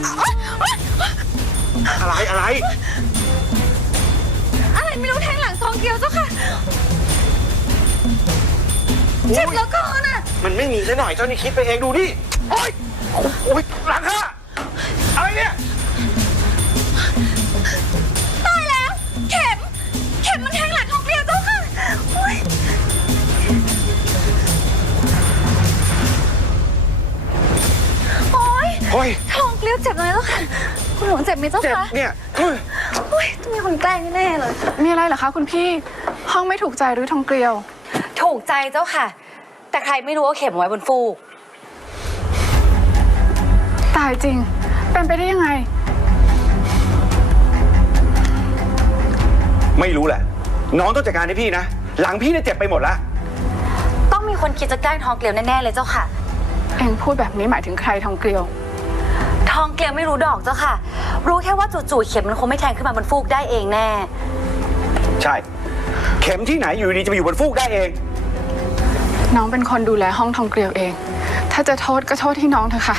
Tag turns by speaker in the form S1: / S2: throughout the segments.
S1: อะไรไม่รู้แทงหลังทองเกลียวเจ้าค่ะเจ็บแล้วก็น่ะมันไม่มีซะหน่อยเจ้านี่คิดไปเองดูนี่โอ๊ยหลังค่ะอะไรเนี่ยตายแล้วเข็มมันแทงหลังทองเกลียวเจ้าค่ะโอ๊ยทองเกลียวเจ็บเลยเจ้าค่ะคุณหลวงเจ็บไหมเจ้าค่ะเนี่ยต้องมีคนแกล้งแน่เลย
S2: มีอะไรเหรอคะคุณพี่ห้องไม่ถูกใจหรือทองเกลียว
S1: ถูกใจเจ้าค่ะแต่ใครไม่รู้ว่าเข็มไว้บนฟูก
S2: ตายจริงเป็นไปได้ยังไง
S3: ไม่รู้แหละน้องต้องจัดการให้พี่นะหลังพี่เนี่ยเจ็บไปหมดแล้ว
S1: ต้องมีคนคิดจะแกล้งทองเกลียวแน่ๆเลยเจ้าค่ะ
S2: เอ็งพูดแบบนี้หมายถึงใครทองเกลียว
S1: ทองเกลียวไม่รู้ดอกเจ้าค่ะรู้แค่ว่าจู่ๆเข็มมันคงไม่แทงขึ้นมาบนฟูกได้เองแน่
S3: ใช่เข็มที่ไหนอยู่ดีจะไปอยู่บนฟูกได้เอง
S2: น้องเป็นคนดูแลห้องทองเกลียวเองถ้าจะโทษก็โทษที่น้องเถอะค่ะ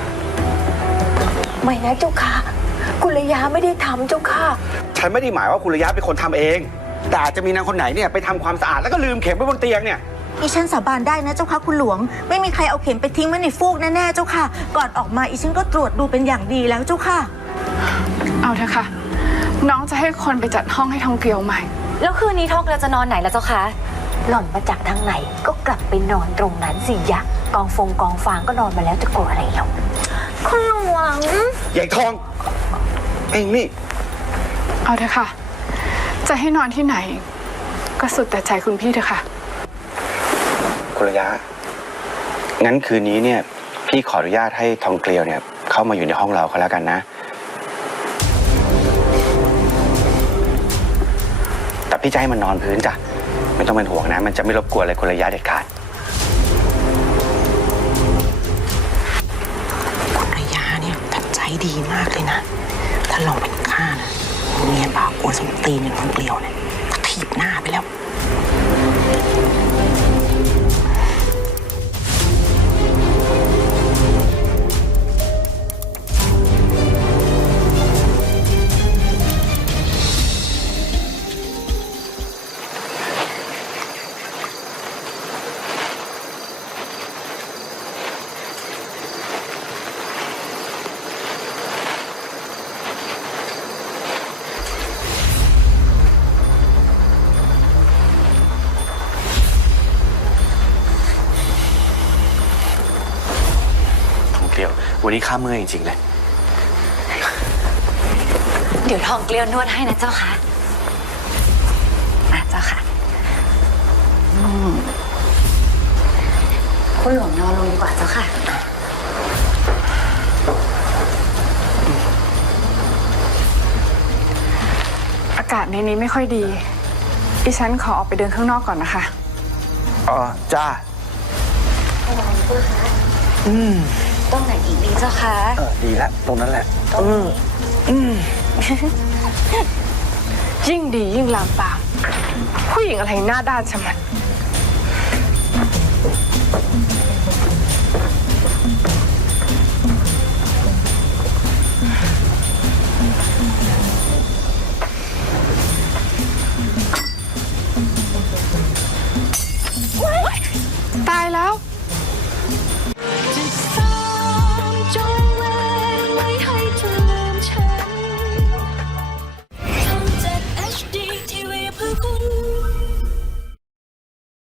S1: ไม่นะเจ้าค่ะกุลยาไม่ได้ทำเจ้าค่ะ
S3: ฉันไม่ได้หมายว่ากุลยาเป็นคนทำเองแต่อาจจะมีนางคนไหนเนี่ยไปทำความสะอาดแล้วก็ลืมเข็มไว้บนเตียงเนี่ย
S4: อีฉันสาบานได้นะเจ้าค่ะคุณหลวงไม่มีใครเอาเข็มไปทิ้งไว้ในฟูกแน่ๆเจ้าค่ะก่อนออกมาอีฉันก็ตรวจดูเป็นอย่างดีแล้วเจ้าค่ะ
S2: เอาเถอะค่ะน้องจะให้คนไปจัดห้องให้ทองเกลียวใหม่
S1: แล้วคืนนี้ทองเกลียวจะนอนไหนล่ะเจ้าคะหล่อนมาจากทางไหนก็กลับไปนอนตรงนั้นสิยะกองฟางก็นอนมาแล้วจะกลัวอะไรแล้วคุณหลวง
S3: ใหญ่ทองเองนี่
S2: เอาเถอะค่ะจะให้นอนที่ไหนก็สุดแต่ใจคุณพี่เถอะค่ะ
S3: กุลยางั้นคืนนี้เนี่ยพี่ขออนุญาตให้ทองเกลียวเนี่ยเข้ามาอยู่ในห้องเราก็แล้วกันนะแต่พี่จะให้มันนอนพื้นจ้ะไม่ต้องเป็นห่วงนะมันจะไม่รบกวนอะไรกุลยาเด็ดขาด
S5: กุลยาเนี่ยท่านใจดีมากเลยนะถ้าลองเป็นข้านะเมียปากกวนสมตีนอย่างทองเกลียวเนี่ยถีบหน้าไปแล้ว
S3: วันนี้ข้าเมื่อยจริงๆเลย
S1: เดี๋ยวทองเกลียวนวดให้นะเจ้าค่ะเจ้าค่ะคุณหลวงนอนลงดีกว่าเจ้าค่ะ
S2: อากาศในนี้ไม่ค่อยดีดิฉันขอออกไปเดินข้างนอกก่อนนะคะ
S3: อ๋อจ้า
S1: ตรงไหนอีกดีเจ้าคะ
S3: ดีแล้วตรงนั้นแหละ
S2: ยิ่งดียิ่งลามปามผู้หญิงอะไรหน้าด้านชะมัดตายแล้ว
S6: ทำจาก HD TV เพื่อคุณ